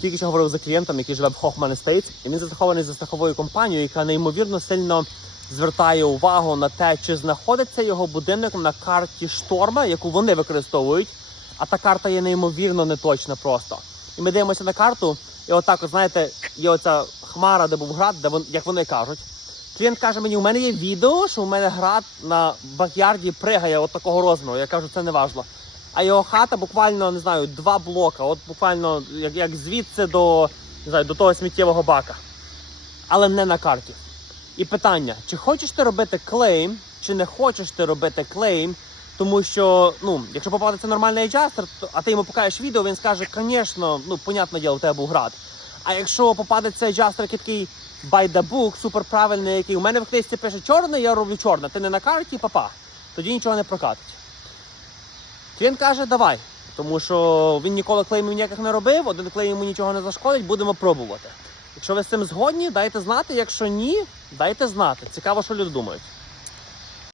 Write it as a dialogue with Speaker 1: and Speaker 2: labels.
Speaker 1: тільки що говорив за клієнтом, який живе в Hoffman Estates, і він застрахований за страховою компанією, яка неймовірно сильно звертає увагу на те, чи знаходиться його будинок на карті шторма, яку вони використовують. А та карта є неймовірно неточна просто. І ми дивимося на карту, і отак, от, знаєте, є оця хмара, де був град, де вон, як вони кажуть. Клієнт каже мені, у мене є відео, що у мене град на бакярді пригає от такого розміру. Я кажу, це не важливо. А його хата буквально не знаю, два блока, от буквально як, як звідси до, не знаю, до того сміттєвого бака. Але не на карті. І питання: чи хочеш ти робити клейм, чи не хочеш ти робити клейм, тому що, ну, якщо попадеться нормальний аджастер, то, а ти йому покажеш відео, він скаже, звісно, ну, понятне діло, у тебе був град. А якщо попадеться аджастер, який такий by the book, супер правильний, який у мене в книжці пише чорне, я роблю чорне, ти не на карті, папа, тоді нічого не прокатить. Клієнт каже, давай. Тому що він ніколи клеймів ніяких не робив, один клейм йому нічого не зашкодить, будемо пробувати. Якщо ви з цим згодні, дайте знати. Якщо ні, дайте знати. Цікаво, що люди думають.